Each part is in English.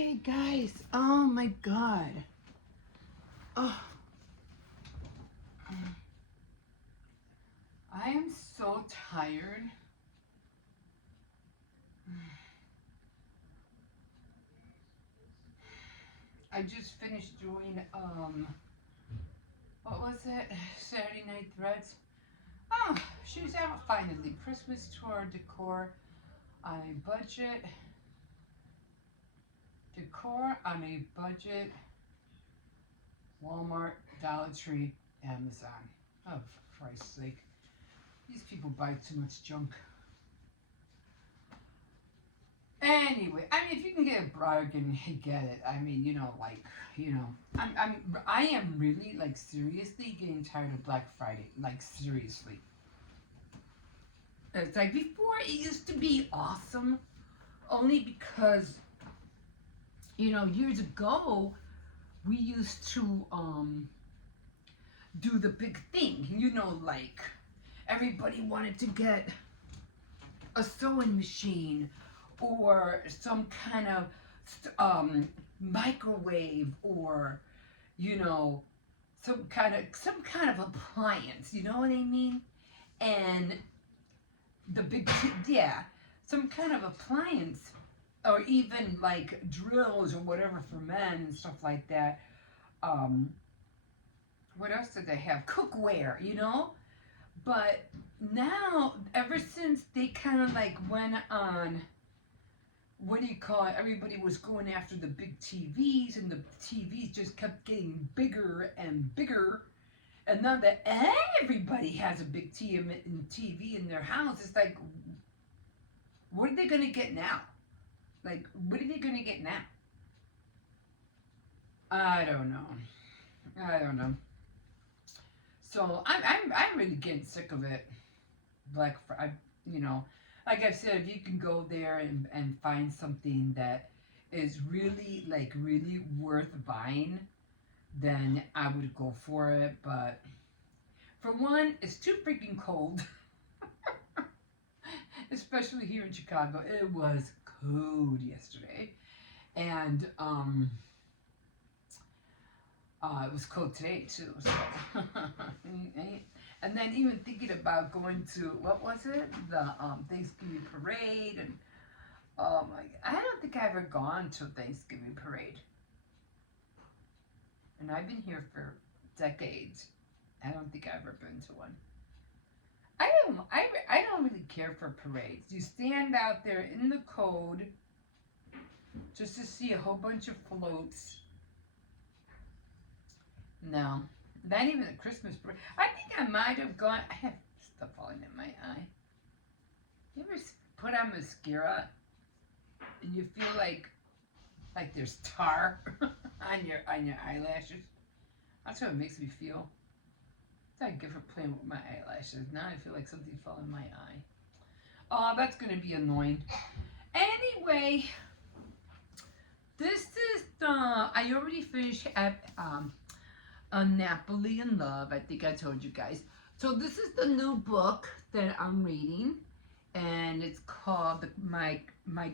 Okay, guys. Oh my God. Oh, I am so tired. I just finished doing what was it? Saturday Night Threads. Oh, she's out finally. Christmas tour decor on a budget. Decor on a budget. Walmart, Dollar Tree, Amazon. Oh, for Christ's sake. These people buy too much junk. Anyway, I mean, if you can get a bargain, get it. I mean, I am really, like, seriously getting tired of Black Friday. Like, seriously. It's like before it used to be awesome, only because, years ago, we used to, do the big thing. Like, everybody wanted to get a sewing machine or some kind of microwave, or some kind of appliance, you know what I mean? And yeah, some kind of appliance, or even like drills or whatever for men and stuff like that. What else did they have? Cookware, But now, ever since they kind of like went on, what do you call it? Everybody was going after the big TVs, and the TVs just kept getting bigger and bigger. And now that everybody has a big TV in their house, it's like, what are they going to get now? Like, what are they going to get now? I don't know. So I'm really getting sick of it. Black Friday, like I said, if you can go there and find something that is really, like, really worth buying, then I would go for it. But for one, it's too freaking cold. Especially here in Chicago. It was cold yesterday. And it was cold today too. So and then even thinking about going to, what was it? The Thanksgiving parade. And I don't think I've ever gone to a Thanksgiving parade. And I've been here for decades. I don't think I've ever been to one. I don't really care for parades. You stand out there in the cold just to see a whole bunch of floats. No, not even a Christmas parade. I think I might have gone. I have stuff falling in my eye. You ever put on mascara and you feel like there's tar on your eyelashes? That's how it makes me feel. I give her playing with my eyelashes. Now I feel like something fell in my eye. Oh, that's going to be annoying. Anyway, this is I already finished at Napoli in Love. I think I told you guys. So this is the new book that I'm reading, and it's called My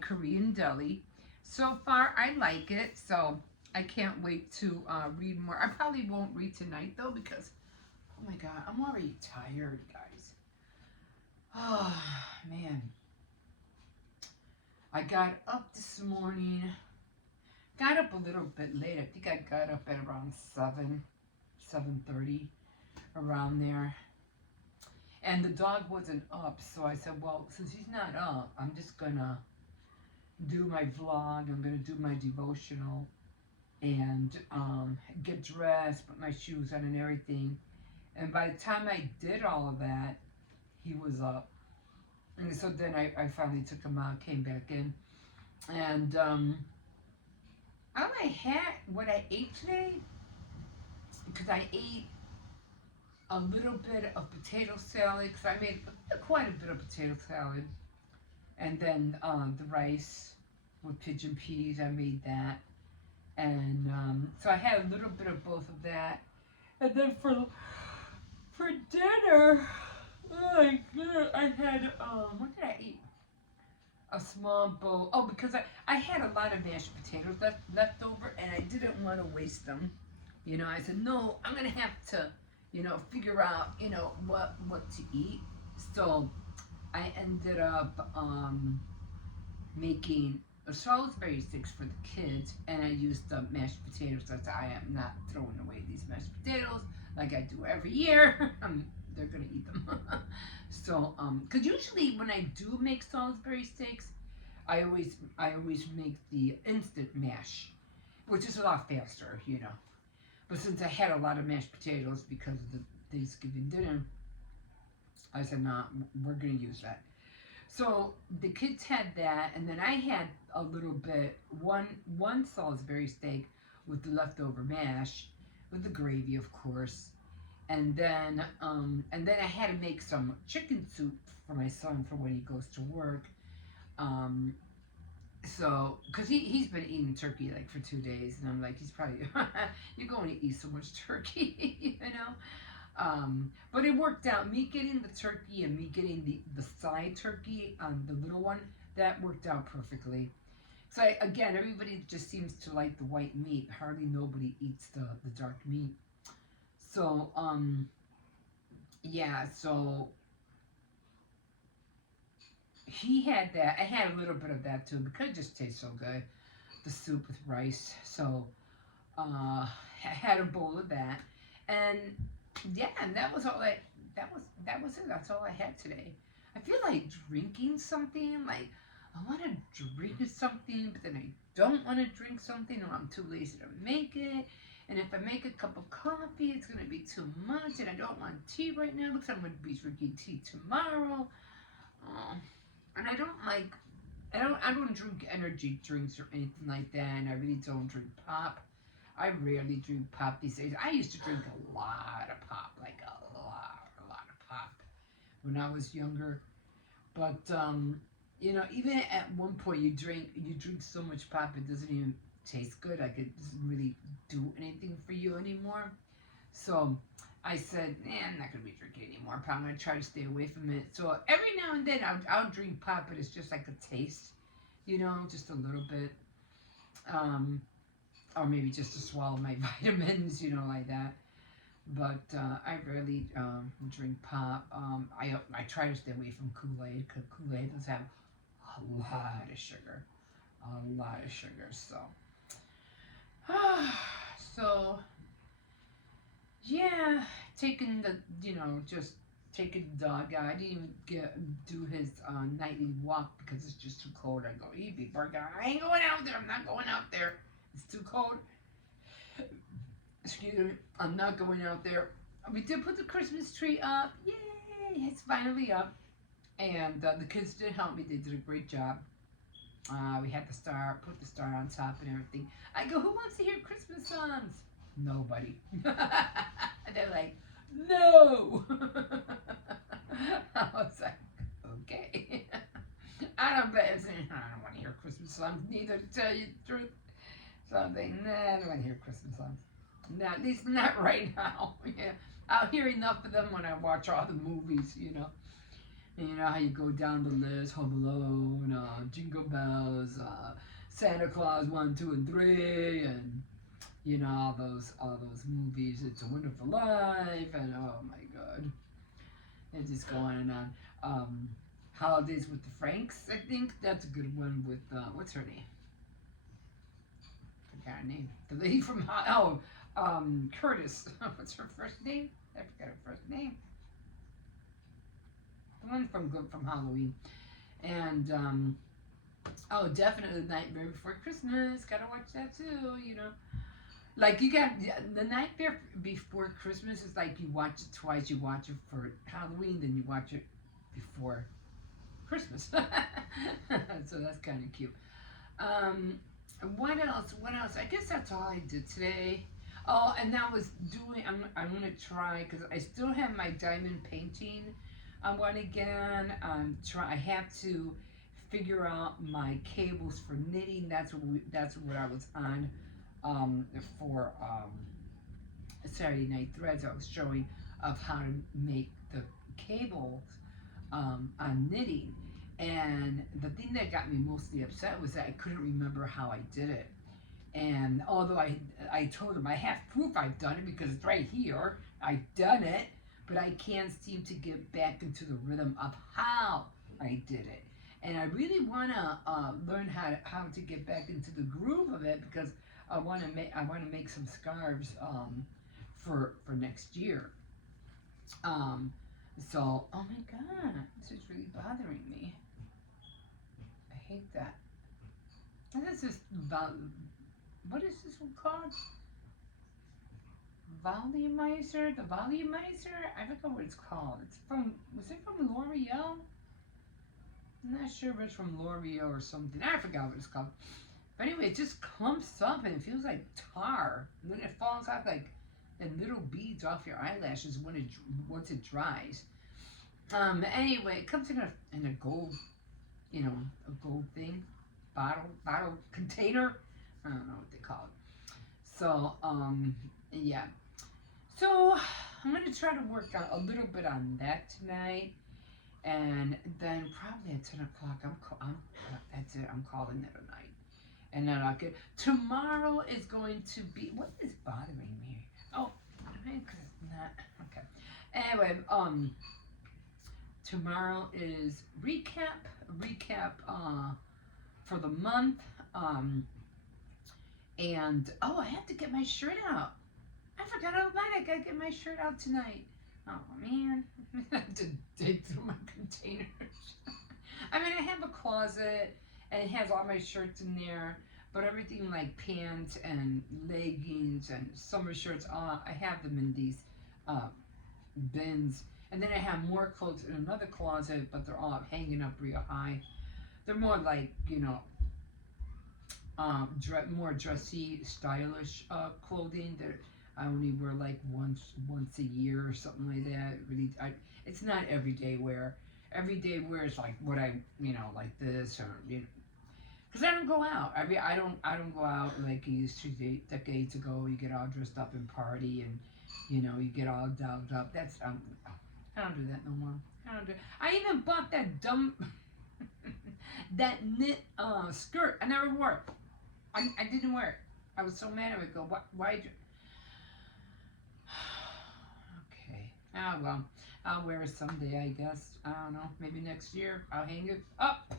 Korean Deli. So far, I like it, so I can't wait to read more. I probably won't read tonight though, because oh my God, I'm already tired, guys. Oh, man. I got up this morning. Got up a little bit late. I think I got up at around 7:30, around there. And the dog wasn't up, so I said, well, since he's not up, I'm just going to do my vlog. I'm going to do my devotional and get dressed, put my shoes on and everything. And by the time I did all of that, he was up. And so then I finally took him out, came back in. And what I ate today, because I ate a little bit of potato salad, because I made quite a bit of potato salad. And then the rice with pigeon peas, I made that. And so I had a little bit of both of that. And then for dinner, I had, what did I eat? a small bowl. Oh, because I had a lot of mashed potatoes left over, and I didn't want to waste them. I said, no, I'm gonna have to, figure out, what to eat. So I ended up making Salisbury sticks for the kids, and I used the mashed potatoes. That's I am not throwing away these mashed potatoes like I do every year. They're gonna eat them. So, because usually when I do make Salisbury steaks, I always make the instant mash, which is a lot faster. But since I had a lot of mashed potatoes because of the Thanksgiving dinner, I said, nah, we're gonna use that. So the kids had that, and then I had a little bit one Salisbury steak with the leftover mash, with the gravy, of course, and then I had to make some chicken soup for my son for when he goes to work. Um, so, because he's been eating turkey like for 2 days, and I'm like, he's probably you're going to eat so much turkey, But it worked out. Me getting the turkey and me getting the side turkey, the little one, that worked out perfectly. So again, everybody just seems to like the white meat. Hardly nobody eats the dark meat. So yeah. So he had that. I had a little bit of that too because it just tastes so good. The soup with rice. So I had a bowl of that, and yeah, and that was all I. That was it. That's all I had today. I feel like drinking something. Like I want to drink something, but then I don't want to drink something, or I'm too lazy to make it. And if I make a cup of coffee, it's gonna be too much, and I don't want tea right now because I'm gonna be drinking tea tomorrow. Oh, and I don't like. I don't drink energy drinks or anything like that, and I really don't drink pop. I rarely drink pop these days. I used to drink a lot of pop, like a lot of pop when I was younger. But even at one point, you drink so much pop it doesn't even taste good. Like it doesn't really do anything for you anymore. So I said, I'm not gonna be drinking anymore pop. I'm gonna try to stay away from it. So every now and then I'll drink pop, but it's just like a taste, just a little bit. Um, or maybe just to swallow my vitamins, like that. But I rarely drink pop. I try to stay away from Kool Aid because Kool Aid does have a lot of sugar, a lot of sugar. So, so yeah, taking just taking the dog out. I didn't even do his nightly walk because it's just too cold. I go, eat me, burger. I ain't going out there. I'm not going out there. It's too cold. Excuse me, I'm not going out there. We did put the Christmas tree up. Yay! It's finally up. And the kids did help me. They did a great job. We had the star, put the star on top and everything. I go, who wants to hear Christmas songs? Nobody. They're like, no. I was like, okay. I don't want to hear Christmas songs neither, to tell you the truth. So I'm thinking, nah, I don't want to hear Christmas songs. No, at least not right now. Yeah, I'll hear enough of them when I watch all the movies. And you know how you go down the list: Home Alone, Jingle Bells, Santa Claus 1, 2, and 3, and all those movies. It's a Wonderful Life, and oh my God, it's just going and on. Holidays with the Franks, I think that's a good one with what's her name? I forgot her name. The lady from Curtis. What's her first name? I forgot her first name. The one from Halloween. And oh, definitely Nightmare Before Christmas. Gotta watch that too. Like you got the Nightmare Before Christmas is like you watch it twice. You watch it for Halloween, then you watch it before Christmas. So that's kind of cute. What else? What else? I guess that's all I did today. Oh, and that was doing. I'm gonna try because I still have my diamond painting. I want again. I have to figure out my cables for knitting. That's what I was on for Saturday Night Threads. I was showing of how to make the cables on knitting, And the thing that got me mostly upset was that I couldn't remember how I did it. And although I told him I have proof I've done it because it's right here, I've done it, but I can't seem to get back into the rhythm of how I did it. And I really want to learn how to get back into the groove of it because I want to make some scarves for next year. Um, so oh my god, this is really bothering me. I hate that. What is this what is this one called? Volumizer? The volumizer? I forget what it's called. Was it from L'Oreal? I'm not sure if it's from L'Oreal or something. I forgot what it's called. But anyway, it just clumps up and it feels like tar. And then it falls off like in little beads off your eyelashes once it dries. Anyway, it comes in a gold, a gold thing, bottle container. I don't know what they call it. So, yeah. So I'm gonna try to work on a little bit on that tonight, and then probably at 10 o'clock, that's it. I'm calling it a night, and then I'll get tomorrow is going to be what is bothering me. Oh, because it's not okay. Anyway, tomorrow is recap for the month, and oh, I have to get my shirt out. I forgot all about it. I gotta get my shirt out tonight. Oh man, I have to dig through my containers. I mean, I have a closet and it has all my shirts in there, but everything like pants and leggings and summer shirts, I have them in these uh, bins. And then I have more clothes in another closet, but they're all hanging up real high. They're more like, more dressy, stylish clothing that I only wear like once a year or something like that. Really, it's not everyday wear. Everyday wear is like what like this or because I don't go out. I don't go out like I used to decades ago. You get all dressed up and party and you get all dolled up. That's I don't do that no more. I don't do. I even bought that dumb that knit skirt. I never wore it. I didn't wear it. I was so mad. I would go, what? Why? Okay. Oh well. I'll wear it someday, I guess. I don't know. Maybe next year. I'll hang it up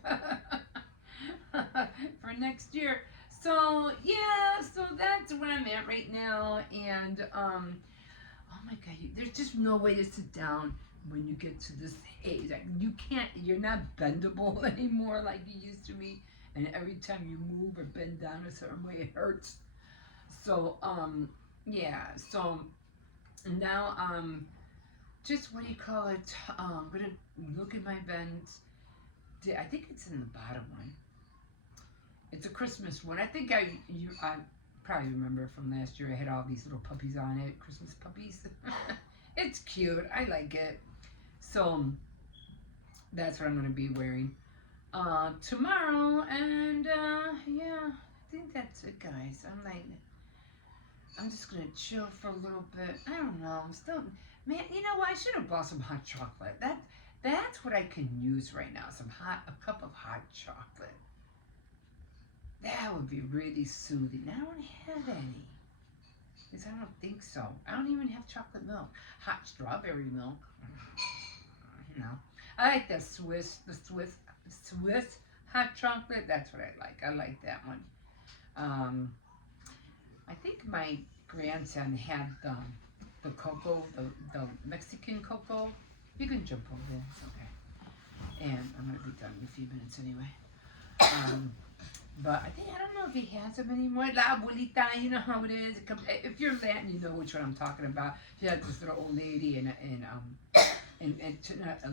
for next year. So yeah. So that's where I'm at right now. And oh my God, there's just no way to sit down when you get to this age. Like, you can't. You're not bendable anymore like you used to be. And every time you move or bend down a certain way, it hurts. So, yeah. So now, just what do you call it? I'm gonna look at my bends. I think it's in the bottom one. It's a Christmas one. I probably remember from last year. I had all these little puppies on it, Christmas puppies. It's cute. I like it. So that's what I'm gonna be wearing tomorrow, and yeah, I think that's it, guys. I'm just gonna chill for a little bit. I don't know. I'm still, man. You know what? I should have bought some hot chocolate. That's what I can use right now. A cup of hot chocolate. That would be really soothing. I don't have any. Because I don't think so. I don't even have chocolate milk. Hot strawberry milk. I like the Swiss hot chocolate. That's what I like. I like that one. I think my grandson had the cocoa, the Mexican cocoa. You can jump over there. It's okay. And I'm gonna be done in a few minutes anyway. But I don't know if he has them anymore. La abuelita, you know how it is. If you're Latin, you know which one I'm talking about. She had this little old lady and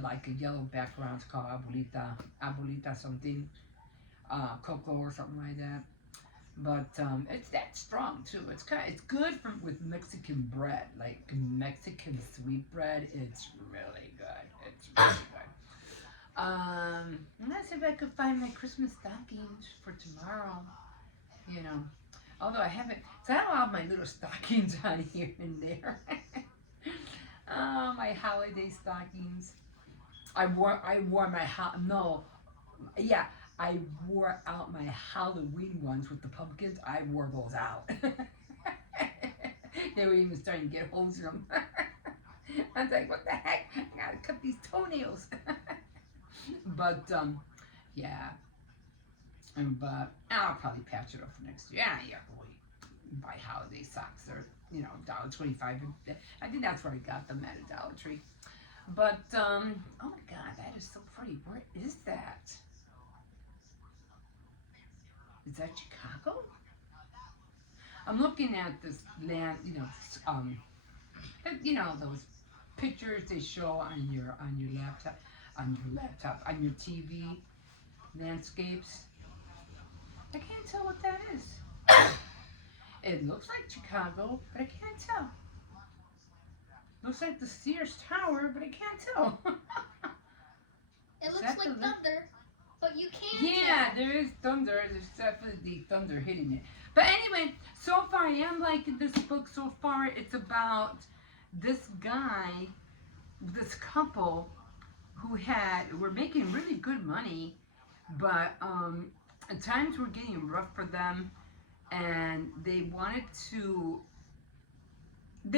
like a yellow background. It's called abuelita something, cocoa or something like that. But it's that strong too. It's good with Mexican bread, like Mexican sweet bread. It's really good. It's really good. Let's see if I could find my Christmas stockings for tomorrow. Although I haven't, so I have all my little stockings on here and there. Oh, my holiday stockings. I wore my no. Yeah, I wore out my Halloween ones with the pumpkins. I wore those out. They were even starting to get holes in them. I was like, what the heck? I gotta cut these toenails. But yeah, but I'll probably patch it up for next year. Yeah, really buy holiday socks. They're $1.25. I think that's where I got them at a Dollar Tree. But oh my God, that is so pretty. Where is that? Is that Chicago? I'm looking at this land. Those pictures they show on your laptop, on your TV landscapes. I can't tell what that is. It looks like Chicago, but I can't tell. Looks like the Sears Tower, but I can't tell. It looks like thunder, but you can't Yeah, tell. there is thunder. There's definitely thunder hitting it. But anyway, so far I am liking this book so far. It's about this guy, this couple were making really good money, but times were getting rough for them, and they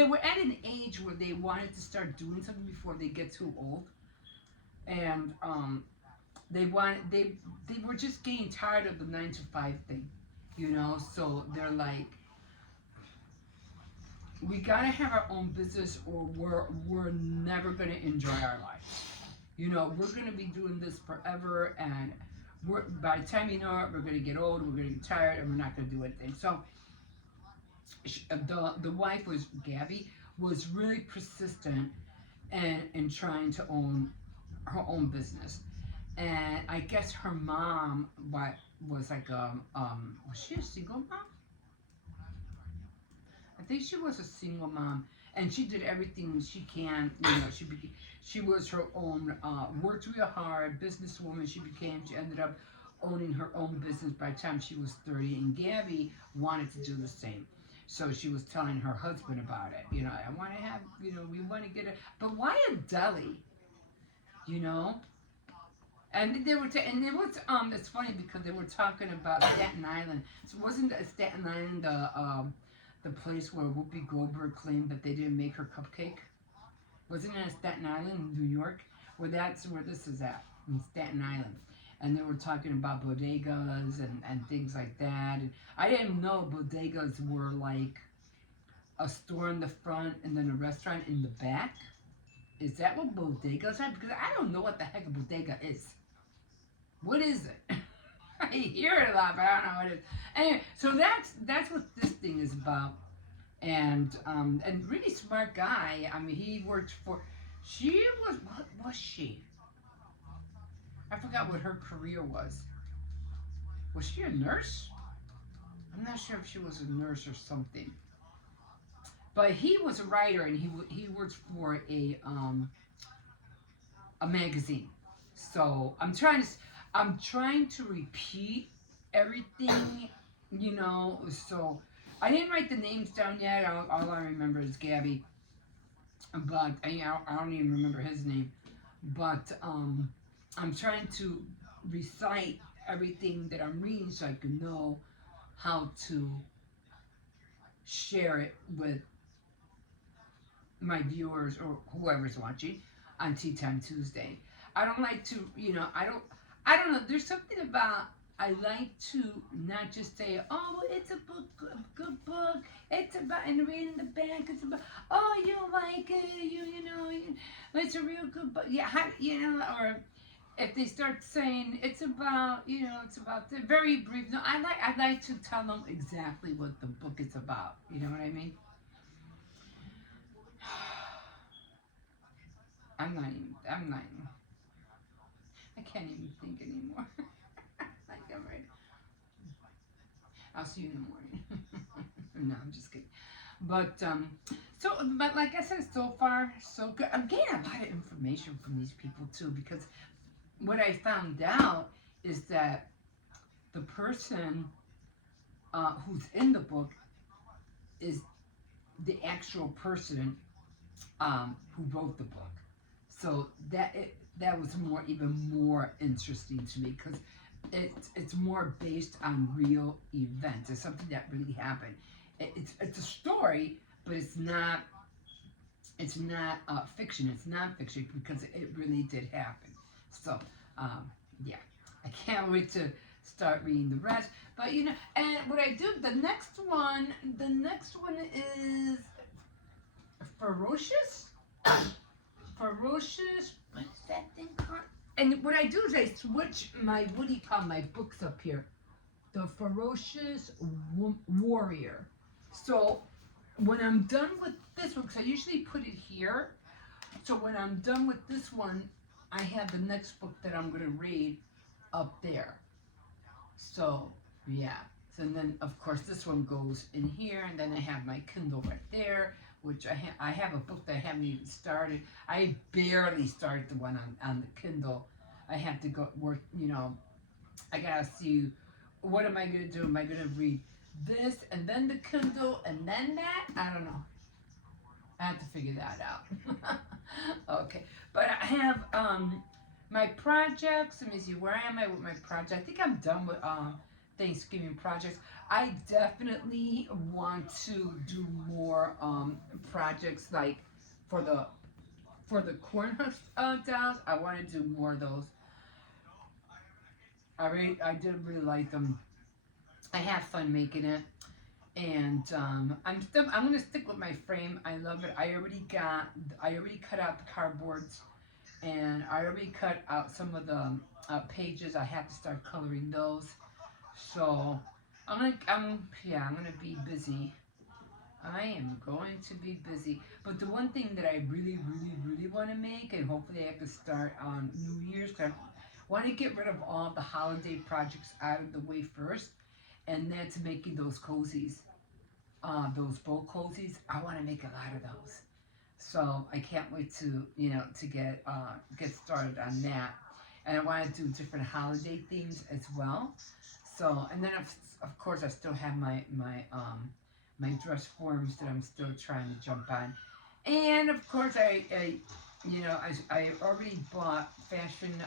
were at an age where they wanted to start doing something before they get too old, and they were just getting tired of the 9 to 5 thing, So they're like, we gotta have our own business, or we're never gonna enjoy our lives. We're gonna be doing this forever, and by the time you know it, we're gonna get old, we're gonna get tired, and we're not gonna do anything. So the wife was Gabby was really persistent and in trying to own her own business, and I guess her mom was like was she a single mom? I think she was a single mom, and she did everything she can. She was her own, worked real hard, businesswoman. She ended up owning her own business by the time she was 30. And Gabby wanted to do the same. So she was telling her husband about it. I want to have, we want to get it. But why a deli? You know? And and it was it's funny because they were talking about Staten Island. So wasn't Staten Island the place where Whoopi Goldberg claimed that they didn't make her cupcake? Wasn't it at Staten Island, New York? Well, that's where this is at, in Staten Island. And they were talking about bodegas and things like that. And I didn't know bodegas were like a store in the front and then a restaurant in the back. Is that what bodegas are? Because I don't know what the heck a bodega is. What is it? I hear it a lot, but I don't know what it is. Anyway, so that's what this thing is about. And really smart guy. I mean, he worked for. She was what was she? I forgot what her career was. Was she a nurse? I'm not sure if she was a nurse or something. But he was a writer, and he worked for a magazine. So I'm trying to repeat everything, So I didn't write the names down yet. All I remember is Gabby, but I don't even remember his name. But I'm trying to recite everything that I'm reading so I can know how to share it with my viewers or whoever's watching on Tea Time Tuesday. I don't like to, I don't know. There's something about I like to not just say, oh, it's a book, a good book. It's about, and read in the back. It's about, oh, you like it, it's a real good book. Yeah, or if they start saying it's about, it's about the very brief. No, I like to tell them exactly what the book is about. You know what I mean? I can't even think anymore. Like I'm ready. I'll see you in the morning. No, I'm just kidding. But like I said, so far so good. I'm getting a lot of information from these people too, because what I found out is that the person who's in the book is the actual person who wrote the book. So that was even more interesting to me because it's more based on real events. It's something that really happened. It's a story, but it's not fiction. It's nonfiction because it really did happen. So yeah, I can't wait to start reading the rest. But and what I do the next one is ferocious. Ferocious. What's that thing called? And what I do is I switch my what do you call my books up here? The Ferocious Warrior. So when I'm done with this one, because I usually put it here. So when I'm done with this one, I have the next book that I'm going to read up there. So yeah. So and then of course this one goes in here, and then I have my Kindle right there, which I have a book that I haven't even started. I barely started the one on the Kindle. I have to go work. I gotta see what am I gonna do. Am I gonna read this and then the Kindle and then that? I don't know. I have to figure that out. Okay, but I have my projects. Let me see. Where am I with my project? I think I'm done with Thanksgiving projects. I definitely want to do more projects like for the corn husk dolls. I want to do more of those. I did really like them. I have fun making it, and I'm gonna stick with my frame. I love it. I already cut out the cardboards, and I already cut out some of the pages. I have to start coloring those. So I'm gonna be busy. I am going to be busy. But the one thing that I really, really, really want to make, and hopefully I can start on New Year's, 'cause I want to get rid of all the holiday projects out of the way first, and that's making those cozies, those bowl cozies. I want to make a lot of those. So I can't wait to, to get started on that. And I want to do different holiday themes as well. So, and then of course I still have my dress forms that I'm still trying to jump on. And of course I already bought fashion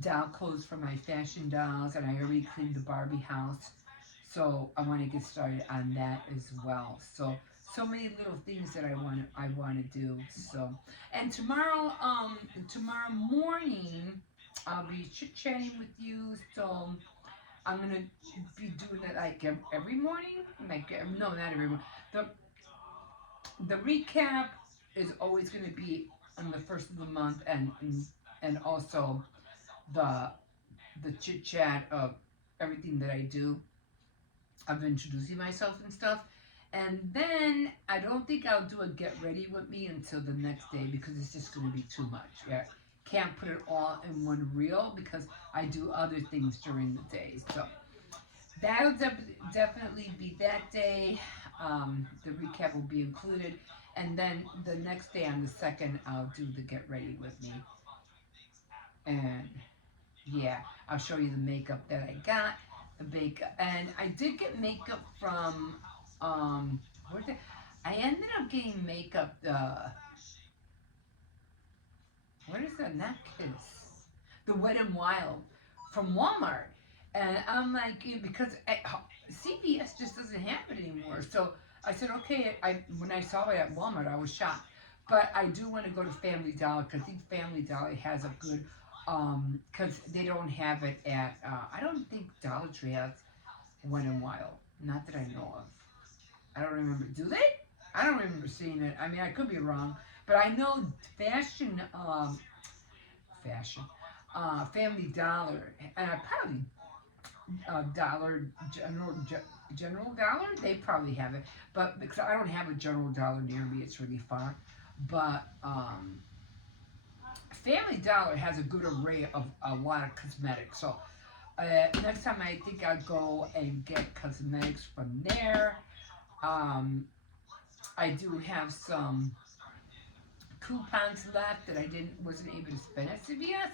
doll clothes for my fashion dolls, and I already cleaned the Barbie house. So I want to get started on that as well. So many little things that I want to do. So, and tomorrow morning I'll be chit chatting with you. So I'm gonna be doing it like every morning. Like no, not every morning. The the recap is always gonna be on the first of the month, and also the chit chat of everything that I do, of introducing myself and stuff. And then I don't think I'll do a get ready with me until the next day because it's just going to be too much. Yeah, can't put it all in one reel because I do other things during the day. So that'll definitely be that day. The recap will be included, and then the next day on the second, I'll do the get ready with me. And yeah, I'll show you the makeup that I got. The makeup, and I did get makeup from where did I ended up getting makeup. What is that? Not Kiss, the Wet and Wild from Walmart, and I'm like, because CVS just doesn't have it anymore. So I said, okay. When I saw it at Walmart, I was shocked. But I do want to go to Family Dollar because I think Family Dollar has a good because they don't have it at I don't think Dollar Tree has Wet and Wild. Not that I know of. I don't remember. Do they? I don't remember seeing it. I mean, I could be wrong, but I know fashion, Family Dollar, and I probably Dollar General Dollar. They probably have it, but because I don't have a General Dollar near me, it's really far. But Family Dollar has a good array of a lot of cosmetics. So next time I think I'll go and get cosmetics from there. Um, I do have some coupons left that I wasn't able to spend at CVS,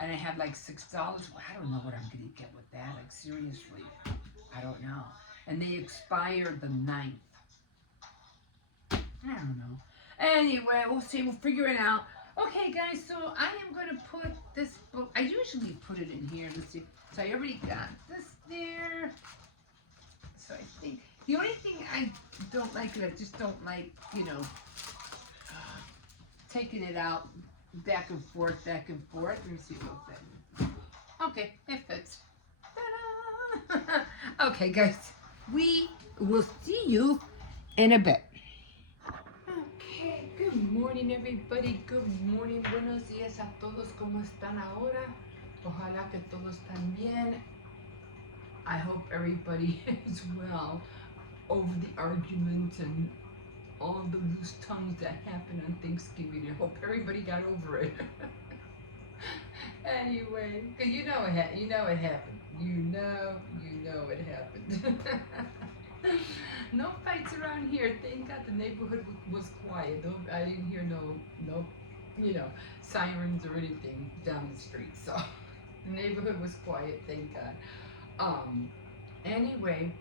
and I have like $6. I don't know what I'm gonna get with that. Like seriously, I don't know. And they expire the 9th. I don't know. Anyway, we'll see. We'll figure it out. Okay, guys, so I am going to put this book. I usually put it in here. Let's see. So I already got this there. So I think the only thing I don't like is I just don't like, taking it out back and forth, back and forth. Let me see what that. Okay, it fits. Ta-da! Okay, guys, we will see you in a bit. Okay, good morning everybody. Good morning. Buenos días a todos. ¿Cómo están ahora? Ojalá que todos están bien. I hope everybody is well over the argument and all the loose tongues that happened on Thanksgiving. I hope everybody got over it. Anyway, 'cause you know it happened. You know it happened. You know it happened. No fights around here. Thank God the neighborhood was quiet. No, I didn't hear no, sirens or anything down the street. So the neighborhood was quiet. Thank God. Anyway,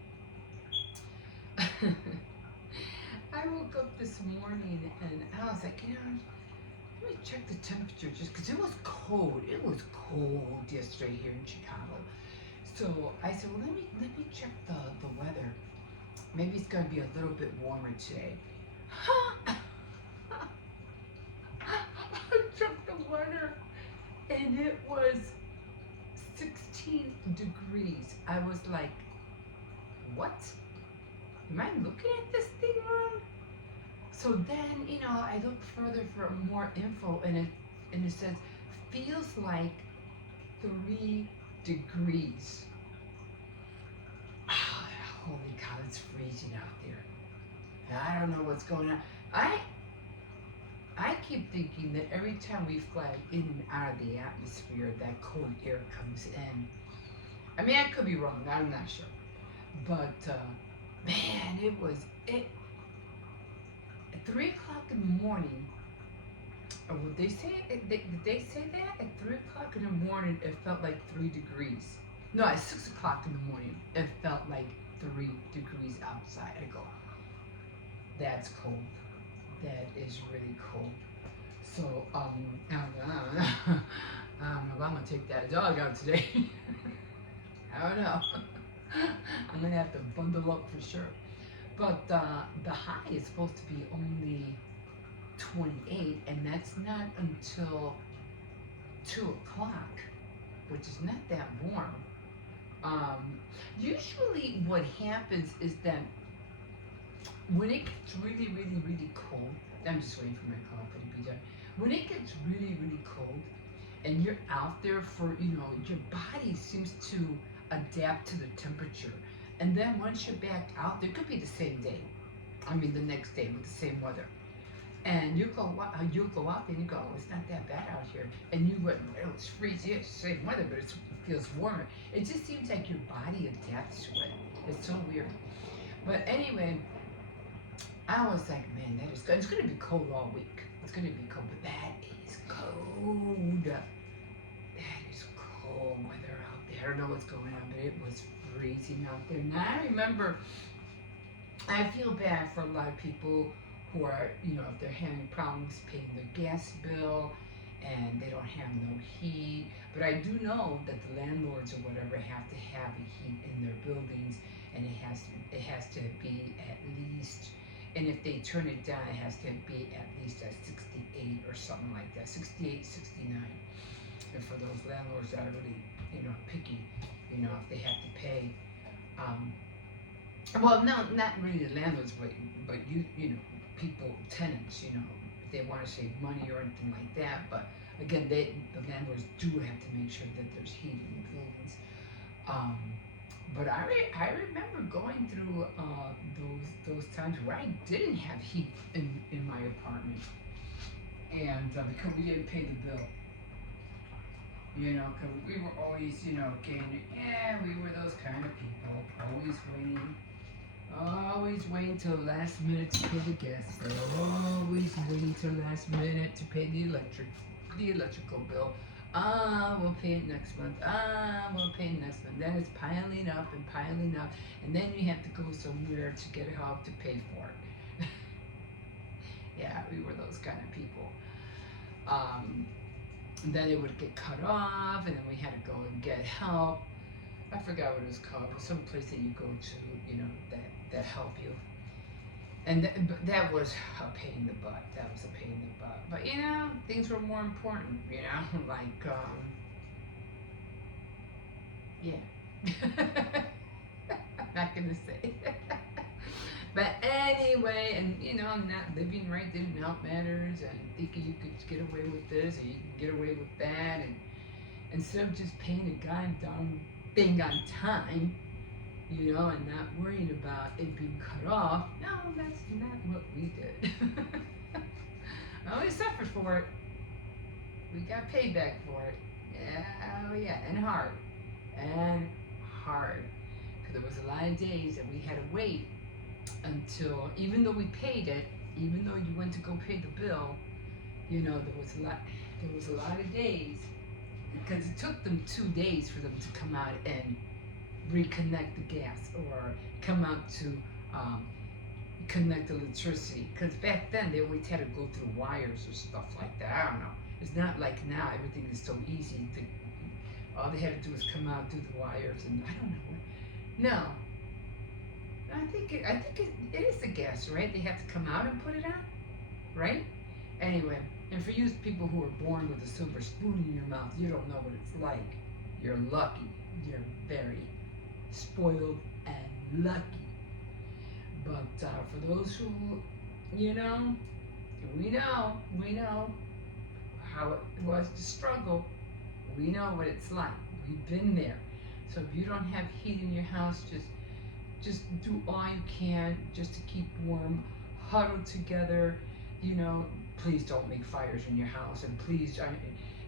I woke up this morning and I was like, let me check the temperature just because it was cold. It was cold yesterday here in Chicago. So I said, well, let me check the weather. Maybe it's gonna be a little bit warmer today. I checked the weather and it was 16 degrees. I was like, what? Am I looking at this thing wrong? So then, I looked further for more info and it says, feels like 3 degrees. Oh, holy cow, it's freezing out there. And I don't know what's going on. I keep thinking that every time we fly in and out of the atmosphere, that cold air comes in. I mean, I could be wrong. I'm not sure. But, man, at 3 o'clock in the morning, or would they say, did they say that? At 3 o'clock in the morning, it felt like 3 degrees. No, at 6 o'clock in the morning, it felt like 3 degrees outside. I go, that's cold. That is really cold. So, I don't know if I'm gonna take that dog out today. I don't know. I'm gonna have to bundle up for sure. But the high is supposed to be only 28, and that's not until 2 o'clock, which is not that warm. Usually what happens is that when it gets really, really, really cold, I'm just waiting for my coffee to be done. When it gets really, really cold and you're out there for, your body seems to adapt to the temperature. And then once you're back out there, it could be the same day. I mean, the next day with the same weather. And you'll go out there and you go, oh, it's not that bad out here. And you went, well, it's freezing, it's the same weather, but it feels warmer. It just seems like your body adapts to it. It's so weird. But anyway, I was like, man, that is good. It's going to be cold all week. It's going to be cold, but that is cold. That is cold weather out there. I don't know what's going on, but it was freezing out there. Now I remember, I feel bad for a lot of people who are, if they're having problems paying their gas bill and they don't have no heat. But I do know that the landlords or whatever have to have a heat in their buildings, and it has to be at least. And if they turn it down, it has to be at least at 68 or something like that, 68, 69. And for those landlords that are really, picky, if they have to pay. Well, no, not really the landlords, but people, tenants, if they want to save money or anything like that. But again, the landlords do have to make sure that there's heat in the buildings. But I remember going through those times where I didn't have heat in my apartment, and because we didn't pay the bill, because we were always, getting, we were those kind of people, always waiting till the last minute to pay the gas bill, always waiting till the last minute to pay the electrical bill. We'll pay it next month. We'll pay it next month. Then it's piling up, and then you have to go somewhere to get help to pay for it. Yeah, we were those kind of people. Then it would get cut off, and then we had to go and get help. I forgot what it was called, but some place that you go to, you know, that help you. And but that was a pain in the butt. That was a pain in the butt. But you know, things were more important. You know, like yeah. I'm not gonna say. But anyway, and you know, not living right didn't help matters, and thinking you could get away with this, or you can get away with that, and instead of just paying a goddamn thing on time, you know, and not worrying about it being cut off. No, that's not what we did. Oh, we suffered for it. We got payback for it. Yeah, oh yeah, and hard. And hard. Because there was a lot of days that we had to wait until, even though we paid it, even though you went to go pay the bill, you know, there was a lot of days, because it took them 2 days for them to come out and reconnect the gas, or come out to connect the electricity, because back then they always had to go through wires or stuff like that. I don't know, it's not like now everything is so easy to, all they had to do was come out, do the wires, and I don't know. No, I think it is the gas, right? They have to come out and put it on, right? Anyway, and for you people who are born with a silver spoon in your mouth, you don't know what it's like. You're lucky. You're very spoiled and lucky. But for those who, you know, we know how it was to struggle. We know what it's like. We've been there. So if you don't have heat in your house, just do all you can just to keep warm. Huddle together. You know, please don't make fires in your house, and please.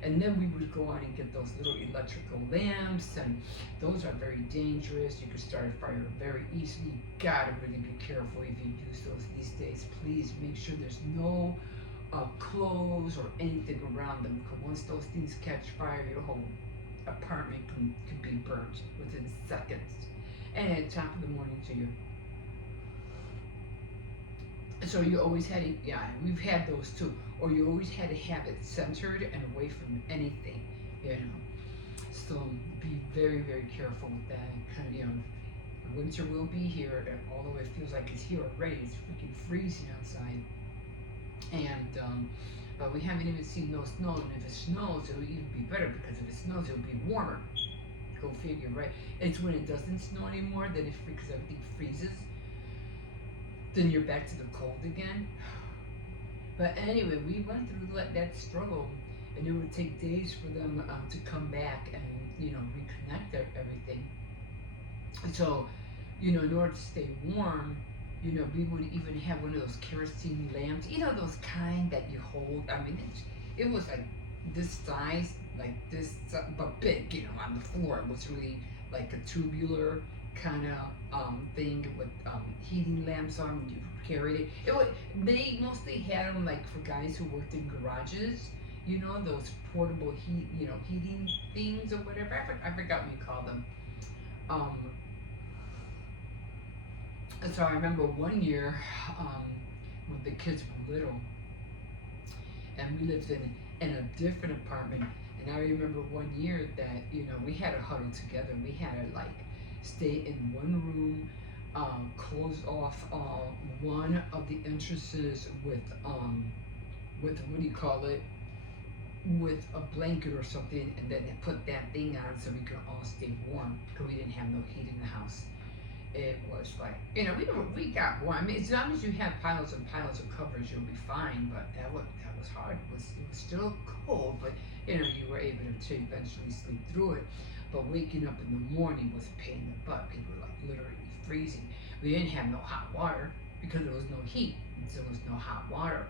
And then we would go on and get those little electrical lamps, and those are very dangerous. You could start a fire very easily. You gotta really be careful if you use those these days. Please make sure there's no clothes or anything around them, because once those things catch fire, your whole apartment could be burnt within seconds. And at the top of the morning to you. So you always had it, yeah, we've had those too. Or you always had to have it centered and away from anything, you know. So be very, very careful with that. Kind of, you know, winter will be here, and although it feels like it's here already, it's freaking freezing outside. And but we haven't even seen no snow, and if it snows, it'll even be better, because if it snows, it'll be warmer. Go figure, right? It's when it doesn't snow anymore that because everything freezes. Then you're back to the cold again. But anyway, we went through that struggle, and it would take days for them to come back and, you know, reconnect everything. So, you know, in order to stay warm, you know, we would even have one of those kerosene lamps, you know, those kind that you hold. I mean, it was like this size, like this, but big, you know, on the floor. It was really like a tubular kind of thing with heating lamps on. You carried it. They mostly had them like for guys who worked in garages, you know, those portable heating things or whatever. I forgot what you call them. So I remember one year when the kids were little, and we lived in a different apartment. And I remember one year that, you know, we had to huddle together. We had to like stay in one room, close off one of the entrances with what do you call it? With a blanket or something, and then put that thing on so we could all stay warm, because we didn't have no heat in the house. It was like, you know, we got warm. I mean, as long as you have piles and piles of covers, you'll be fine. But that was hard. It was still cold, but you know, you were able to eventually sleep through it. But waking up in the morning was a pain in the butt. People were like literally freezing. We didn't have no hot water because there was no heat, and so there was no hot water.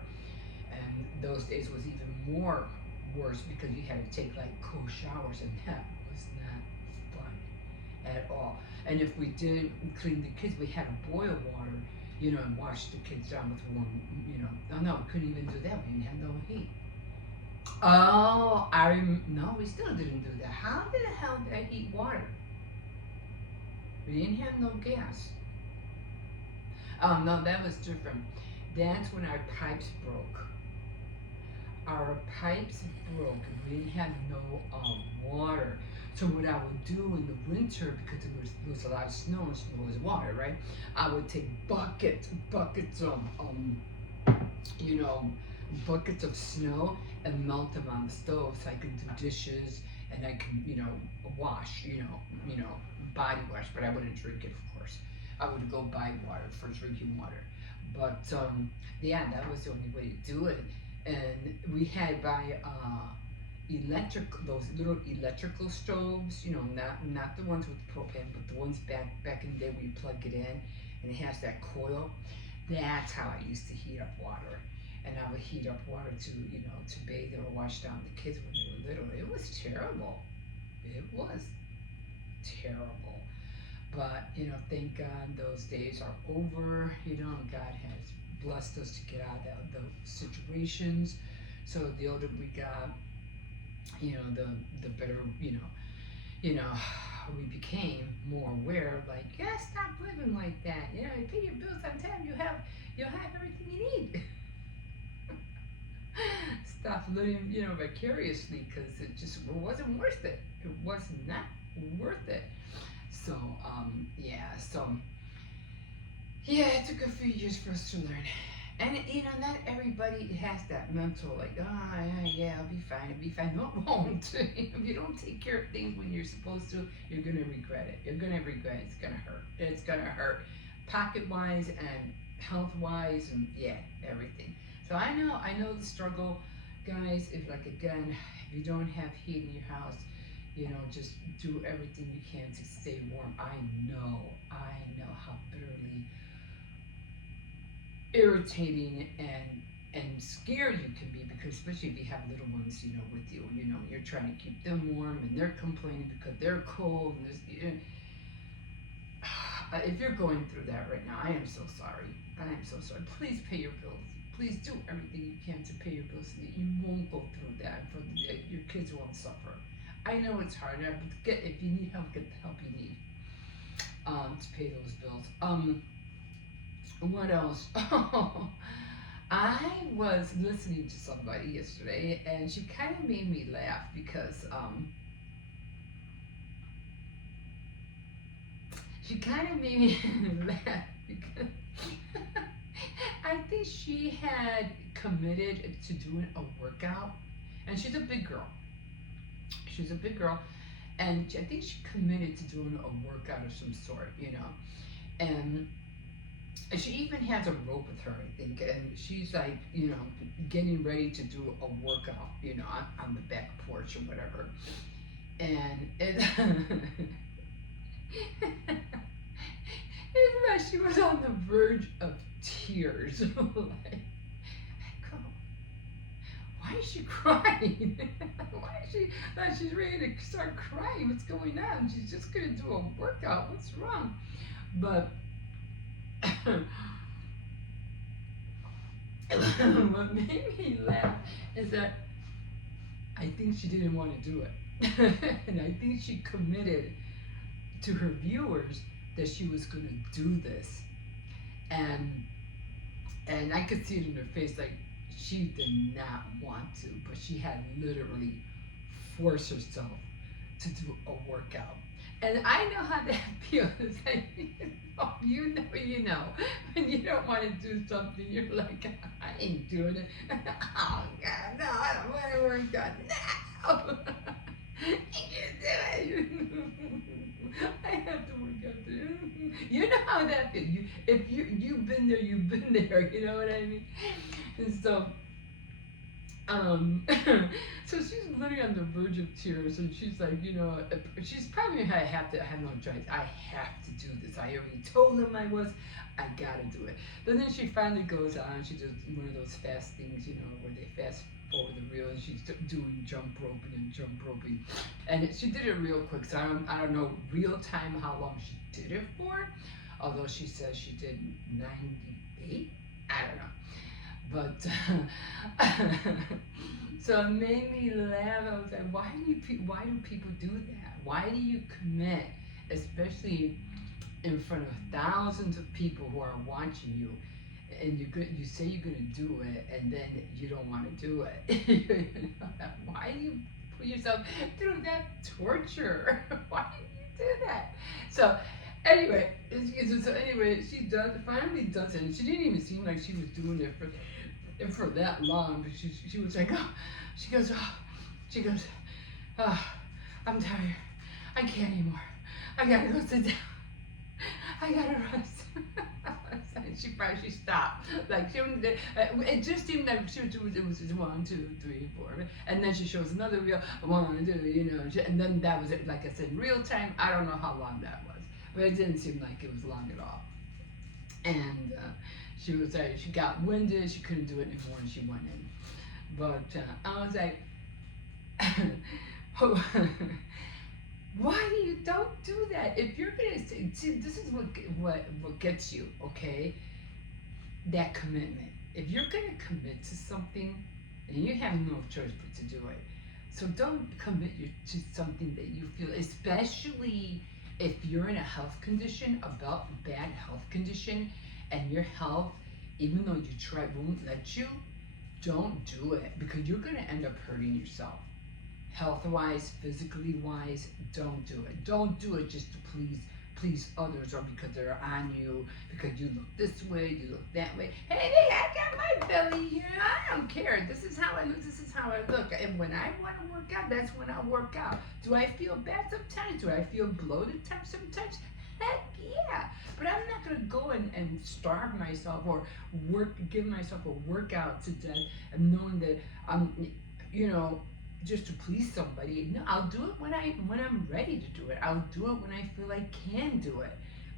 And those days was even more worse because you had to take like cold showers, and that was not fun at all. And if we did clean the kids, we had to boil water, you know, and wash the kids down with warm, you know. No, we couldn't even do that. We didn't have no heat. Oh, no, we still didn't do that. How the hell did I heat water? We didn't have no gas. Oh, no, that was different. That's when our pipes broke. our pipes broke and we didn't have no water. So what I would do in the winter, because there was a lot of snow and snow is water, right? I would take buckets of you know, buckets of snow and melt them on the stove so I can do dishes and I can, wash, body wash, but I wouldn't drink it, of course. I would go buy water for drinking water. But yeah, that was the only way to do it. And we had buy those little electrical stoves, not the ones with propane, but the ones back in the day where you plug it in and it has that coil. That's how I used to heat up water. And I would heat up water to bathe or wash down the kids when they were little. It was terrible. It was terrible. But, thank God those days are over. God has blessed us to get out of those situations. So the older we got, the better, we became more aware of stop living like that. You pay your bills on time, you'll have everything you need. Stop living, vicariously because it just wasn't worth it. It was not worth it. So, it took a few years for us to learn. And not everybody has that mental I'll be fine. No, it won't. If you don't take care of things when you're supposed to, you're gonna regret it. You're gonna regret it. It's gonna hurt. It's gonna hurt, pocket wise and health wise, and everything. So I know the struggle, guys. If you don't have heat in your house, just do everything you can to stay warm. I know how bitterly irritating and scared you can be, because especially if you have little ones with you, you're trying to keep them warm and they're complaining because they're cold and if you're going through that right now, I am so sorry. Please pay your bills. Please do everything you can to pay your bills so that you won't go through that, your kids won't suffer. I know it's hard, but if you need help, get the help you need to pay those bills. What else? I was listening to somebody yesterday, and she kind of made me laugh because I think she had committed to doing a workout, and she's a big girl. And I think she committed to doing a workout of some sort, and she even has a rope with her, I think, and she's getting ready to do a workout, on the back porch or whatever. And it's like she was on the verge of tears. Why is she crying? Why is she she's ready to start crying? What's going on? She's just gonna do a workout. What's wrong? But what made me laugh is that I think she didn't want to do it. And I think she committed to her viewers that she was going to do this. And I could see it in her face, she did not want to, but she had literally forced herself to do a workout. And I know how that feels. You know. When you don't want to do something, you're like, I ain't doing it. Oh, God, no, I don't want to work out now. I can't do it. I have to work out too. You know how that feels. If you've been there, you've been there. You know what I mean? And so, so she's literally on the verge of tears, and she's like, she's probably I have no choice. I have to do this. I already told them I gotta do it. But then she finally goes on. She does one of those fast things, where they fast forward the reel, and she's doing jump roping, and she did it real quick. So I don't know real time how long she did it for, although she says she did 98. I don't know. But so it made me laugh. I was like, why do people do that? Why do you commit, especially in front of thousands of people who are watching you, and you say you're gonna do it, and then you don't want to do it. Why do you put yourself through that torture? Why do you do that? So anyway, she does finally does it, and she didn't even seem like she was doing it for that long. But she was like, oh, she goes, oh, I'm tired. I can't anymore. I gotta go sit down. I gotta rest. She stopped. Like it just seemed like she was doing it was just 1, 2, 3, 4, and then she shows another reel 1, 2, and then that was it. Like I said, real time. I don't know how long that was, but it didn't seem like it was long at all. And she was like, she got winded. She couldn't do it anymore, and she went in. But I was like, why do you don't do that? If you're gonna see, this is what gets you, okay? That commitment. If you're gonna commit to something, and you have no choice but to do it, so don't commit to something that you feel, especially if you're in a health condition, about bad health condition, and your health, even though you try, won't let you. Don't do it, because you're gonna end up hurting yourself. Health-wise, physically-wise, don't do it. Don't do it just to please others, or because they're on you, because you look this way, you look that way. Hey, I got my belly here. I don't care. This is how I look. This is how I look. And when I want to work out, that's when I work out. Do I feel bad sometimes? Do I feel bloated sometimes? Heck yeah. But I'm not going to go and starve myself or give myself a workout to death, and knowing that I'm, just to please somebody. No, I'll do it when I'm ready to do it. I'll do it when I feel I can do it.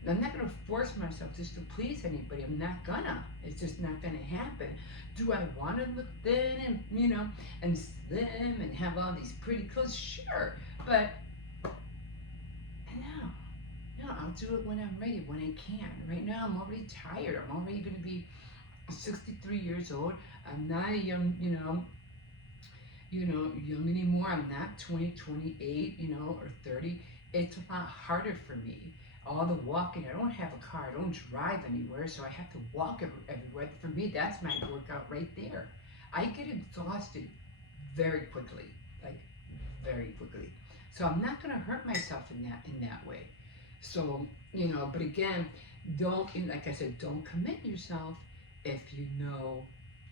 I'm not gonna force myself just to please anybody. I'm not gonna. It's just not gonna happen. Do I want to look thin and slim and have all these pretty clothes? Sure, but no, I'll do it when I'm ready, when I can. Right now, I'm already tired. I'm already gonna be 63 years old. I'm not a young, young anymore. I'm not 20, 28, or 30. It's a lot harder for me. All the walking, I don't have a car, I don't drive anywhere, so I have to walk everywhere. For me, that's my workout right there. I get exhausted very quickly, like very quickly. So I'm not gonna hurt myself in that way. So, but again, like I said, don't commit yourself if you know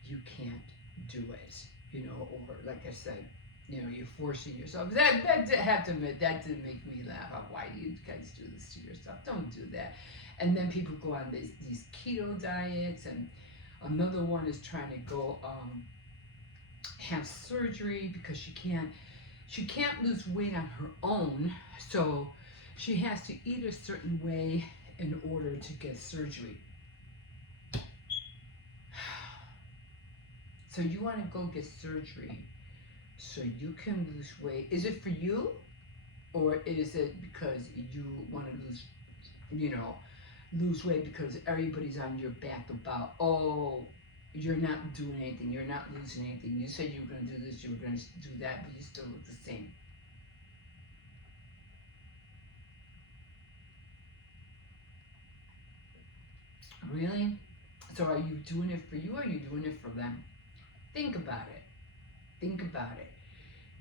you can't do it. Or like I said, you're forcing yourself. That have to admit, that did make me laugh. Why do you guys do this to yourself? Don't do that. And then people go on these keto diets, and another one is trying to go have surgery because she can't lose weight on her own, so she has to eat a certain way in order to get surgery. So you want to go get surgery so you can lose weight. Is it for you, or is it because you want to lose weight because everybody's on your back about, oh, you're not doing anything, you're not losing anything. You said you were going to do this, you were going to do that, but you still look the same. Really? So are you doing it for you, or are you doing it for them? Think about it. Think about it.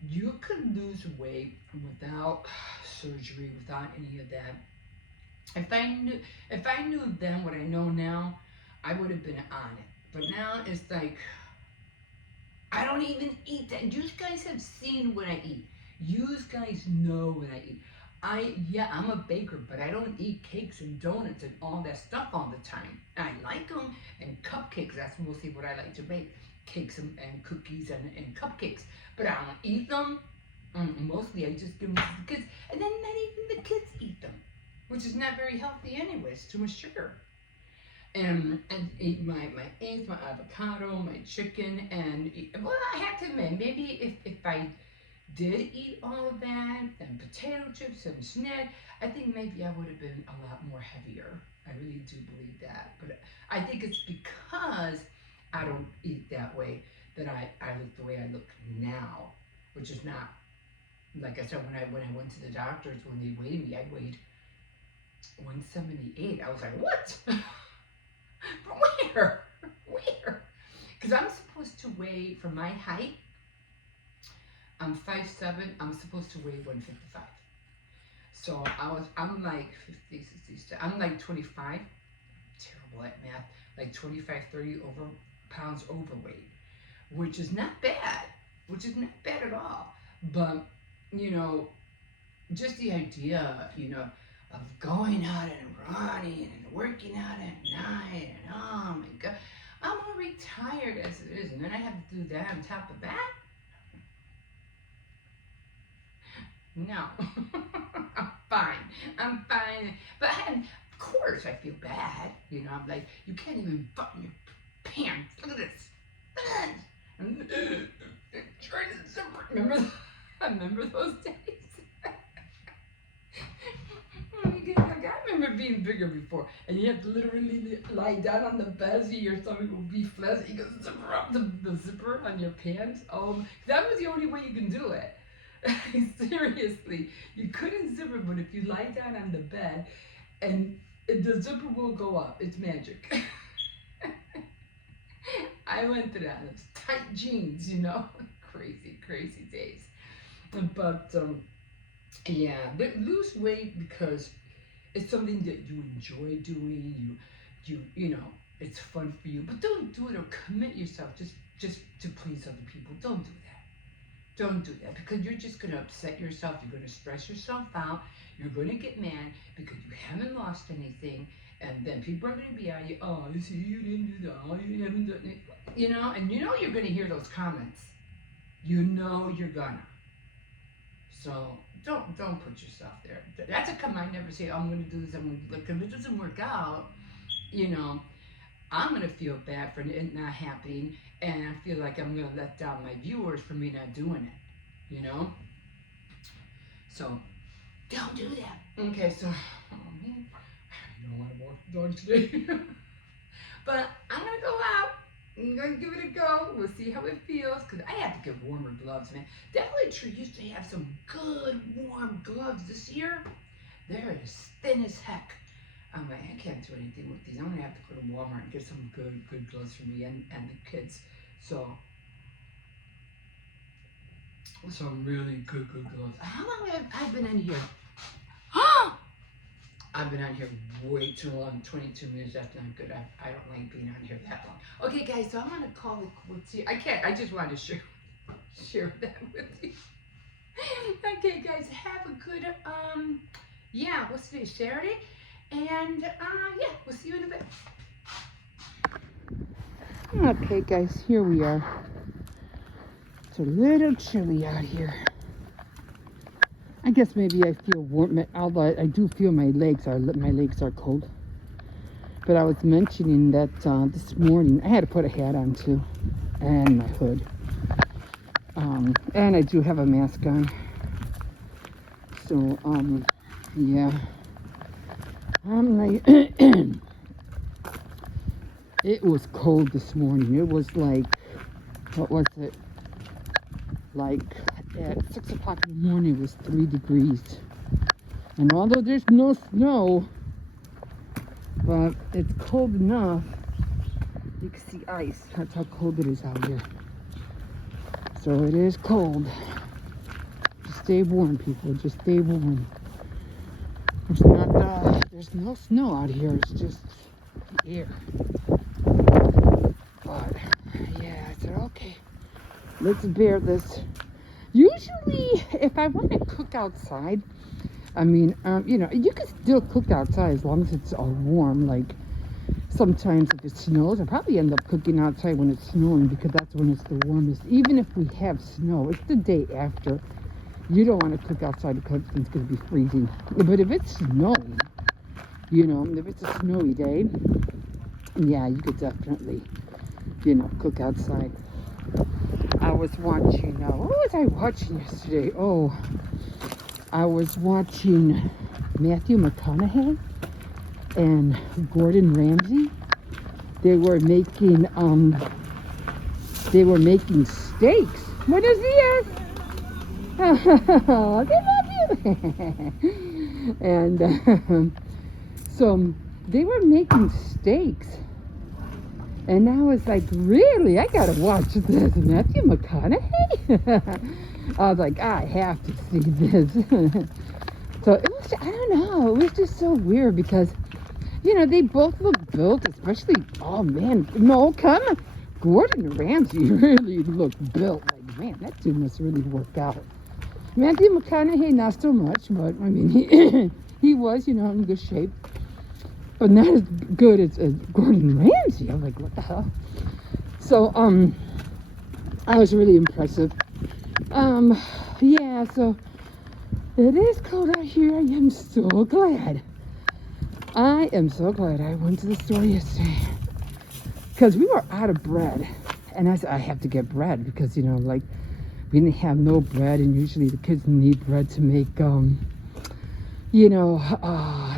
You could lose weight without surgery, without any of that. If I knew then what I know now, I would have been on it. But now it's like, I don't even eat that. You guys have seen what I eat. You guys know what I eat. I'm a baker, but I don't eat cakes and donuts and all that stuff all the time. I like them, and cupcakes, that's mostly what I like to make. Cakes and cookies and cupcakes. But I don't eat them. Mostly I just give them to the kids. And then not even the kids eat them, which is not very healthy anyway. It's too much sugar. And eat my eggs, my avocado, my chicken, and I have to admit, maybe if I did eat all of that, and potato chips and snack, I think maybe I would have been a lot more heavier. I really do believe that. But I think it's because I don't eat that way that I look the way I look now, which is not, like I said, when I went to the doctors, when they weighed me, I weighed 178. I was like, what? From where? weigh, for my height, I'm 5'7", I'm supposed to weigh 155. So I'm like 50, 60, I'm like 25, terrible at math, like 25, 30 pounds overweight, which is not bad, at all. But, you know, just the idea, you know, of going out and running and working out at night, and oh my God, I'm already tired as it is, and then I have to do that on top of that? No. I'm fine. But of course I feel bad. You know, I'm like, you can't even button your pants. Look at this. Try to zipper. Remember those days? Oh my God, like, I remember being bigger before, and you have to literally lie down on the bed so your stomach will be flat. You can zipper up the zipper on your pants. That was the only way you can do it. Seriously, you couldn't zipper, but if you lie down on the bed, and the zipper will go up. It's magic. I went through that. It's tight jeans, you know, crazy days. But yeah, lose weight because it's something that you enjoy doing. You know, it's fun for you. But don't do it or commit yourself just to please other people. Don't do that. Don't do that, because you're just going to upset yourself. You're going to stress yourself out. You're going to get mad because you haven't lost anything. And then people are going to be at you, oh, you see, you didn't do that. Oh, you haven't done it. You know, and you know you're going to hear those comments. You know you're going to. So don't put yourself there. That's a command. I never say, oh, I'm going to do this. I'm going to do that. Because if it doesn't work out, you know, I'm going to feel bad for it not happening, and I feel like I'm going to let down my viewers for me not doing it, you know? So, don't do that. Okay, so, oh man, I don't want to walk the dog today. But I'm going to go out. I'm going to give it a go. We'll see how it feels, because I have to get warmer gloves, man. Dollar Tree used to have some good warm gloves. This year, they're as thin as heck. I'm like, I can't do anything with these. I'm gonna have to go to Walmart and get some good gloves for me and the kids. So some really good gloves. How long have I been in here? I've been on here way too long. 22 minutes. That's not good. I don't like being on here that long. Okay, guys. So I'm gonna call it quits here. I can't. I just wanted to share that with you. Okay, guys. Have a good yeah. What's today? Saturday. And yeah, we'll see you in a bit. Okay, guys, here we are. It's a little chilly out here. I guess maybe I feel warm, although I do feel my legs are cold. But I was mentioning that this morning I had to put a hat on too, and my hood. And I do have a mask on. So yeah. I'm like, it was cold this morning. It was like, what was it? Like at 6 o'clock in the morning, it was 3 degrees. And although there's no snow, but it's cold enough, you can see ice. That's how cold it is out here. So it is cold. Just stay warm, people. Just stay warm. There's no snow out here. It's just the air. But yeah, I said, okay, let's bear this. Usually, if I want to cook outside, I mean, you know, you can still cook outside as long as it's all warm. Like sometimes if it snows, I probably end up cooking outside when it's snowing, because that's when it's the warmest. Even if we have snow, it's the day after. You don't want to cook outside because it's going to be freezing. But if it's snowing, you know, if it's a snowy day, yeah, you could definitely, you know, cook outside. I was watching, what was I watching yesterday? Oh, I was watching Matthew McConaughey and Gordon Ramsay. They were making steaks. What is he? Oh, they love you. And so they were making steaks, And I was like, really? I gotta watch this. Matthew McConaughey? I was like, I have to see this. So it was, I don't know, it was just so weird because, you know, they both look built, especially, oh man, no, come on. Gordon Ramsay really looked built. Like, man, that dude must really work out. Matthew McConaughey, not so much, but I mean, he was, you know, in good shape. But not as good as Gordon Ramsay. I'm like, what the hell? So, I was really impressive. Yeah, so it is cold out here. I am so glad. I am so glad I went to the store yesterday. Because we were out of bread. And I said, I have to get bread because, you know, like, we didn't have no bread. And usually the kids need bread to make, you know,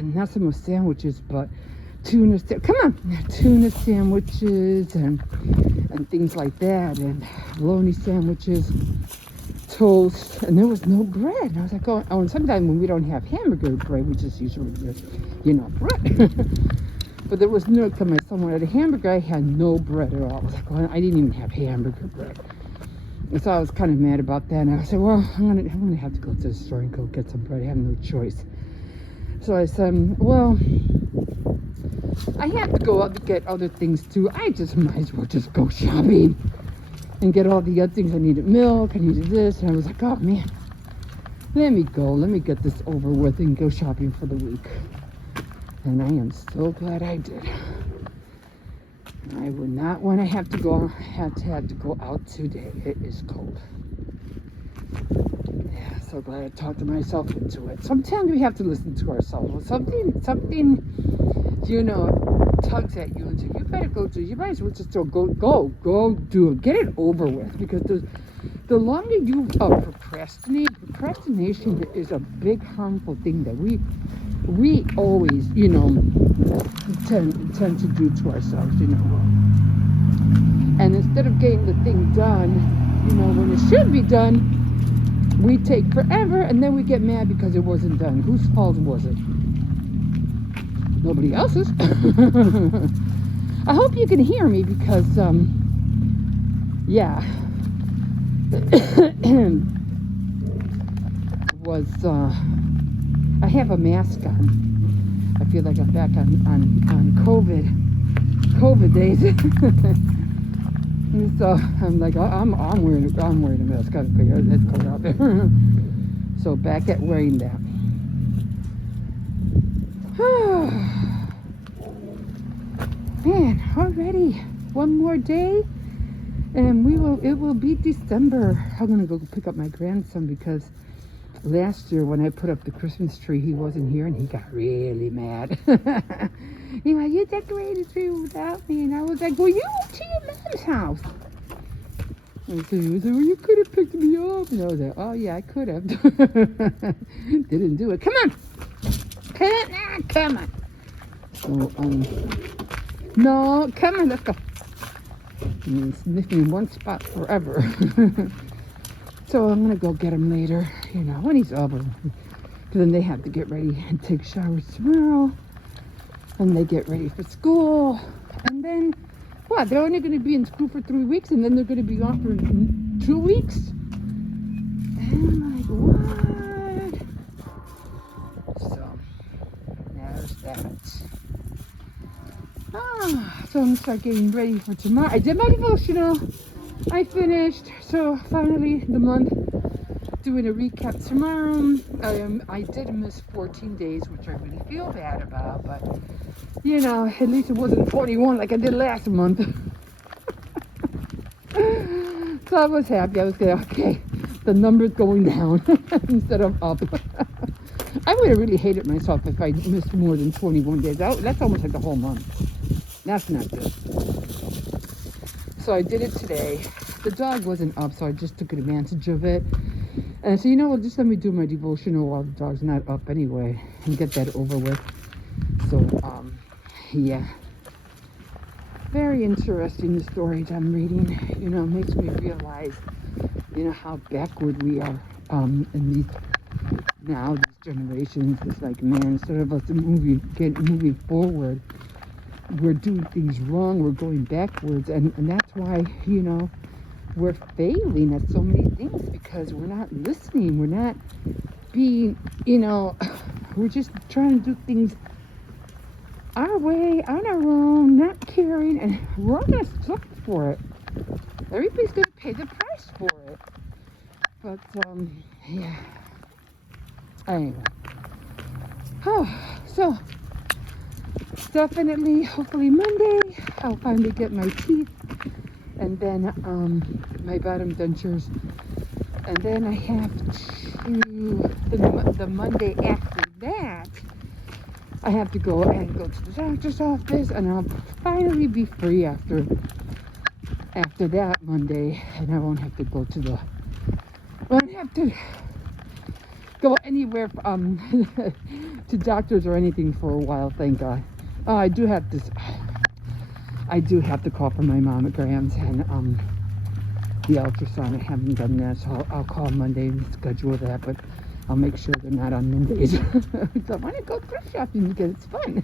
not so much sandwiches, but tuna sandwiches and things like that, and bologna sandwiches, toast, and there was no bread. And I was like, oh, and sometimes when we don't have hamburger bread, we just usually, you know, bread. But there was no, because my son wanted a hamburger, I had no bread at all. I was like, well, I didn't even have hamburger bread. And so I was kind of mad about that. And I said, well, I'm gonna have to go to the store and go get some bread. I have no choice. So I said, well, I have to go out to get other things too. I just might as well just go shopping and get all the other things. I needed milk, I needed this. And I was like, oh man, let me go. Let me get this over with and go shopping for the week. And I am so glad I did. I would not want to have to go out today. It is cold. Yeah, so glad I talked myself into it. Sometimes we have to listen to ourselves. Something, you know, tugs at you and says, you better go do it. You might as well just go do it. Get it over with. Because the longer you procrastinate, procrastination is a big harmful thing that we always, you know, tend to do to ourselves, you know. And instead of getting the thing done, you know, when it should be done, we take forever and then we get mad because it wasn't done. Whose fault was it? Nobody else's. I hope you can hear me because, yeah. I have a mask on. I feel like I'm back on COVID days. And so I'm like, I'm wearing a mask. Gotta figure it's cold out there. So back at wearing that. Man, already one more day, and it will be December. I'm gonna go pick up my grandson because last year when I put up the Christmas tree, he wasn't here and he got really mad. He went, you decorated the tree without me. And I was like, well, you went to your mom's house. And so he was like, well, you could have picked me up. And I was like, oh, yeah, I could have. Didn't do it. Come on. Come on. So, no, come on, let's go. He's sniffing in one spot forever. So I'm going to go get him later, you know, when he's over. Because then they have to get ready and take showers tomorrow. And they get ready for school. And then, what? They're only going to be in school for 3 weeks. And then they're going to be off for 2 weeks? And I'm like, what? So, there's that. So I'm going to start getting ready for tomorrow. I did my devotional. I finished. So finally, the month, doing a recap tomorrow. I did miss 14 days, which I really feel bad about, but you know, at least it wasn't 41 like I did last month. So I was happy. I was like, okay, the number's going down instead of up. I would have really hated myself if I missed more than 21 days. That's almost like the whole month. That's not good. So I did it today. The dog wasn't up, so I just took advantage of it. And so, you know what, just let me do my devotional while the dog's not up anyway and get that over with. So, yeah. Very interesting, the stories I'm reading. You know, makes me realize, you know, how backward we are in these generations. It's like, man, instead of us moving forward, we're doing things wrong, we're going backwards, and that's why, you know, we're failing at so many things because we're not listening, we're not being, you know, we're just trying to do things our way, on our own, not caring, and we're all going to suffer for it. Everybody's going to pay the price for it. But, yeah. Anyway. Oh, so, definitely, hopefully Monday, I'll finally get my teeth, and then, my bottom dentures, and then I have to, the Monday after that, I have to go to the doctor's office, and I'll finally be free after that Monday, and I won't have to go go anywhere to doctors or anything for a while, thank God. Oh, I do have to call for my mammograms and the ultrasound. I haven't done that, so I'll call Monday and schedule that, but I'll make sure they're not on Mondays. So I want to go thrift shopping because it's fun.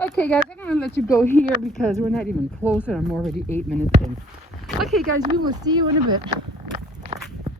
Okay, guys, I'm going to let you go here because we're not even close and I'm already 8 minutes in. Okay, guys, we will see you in a bit.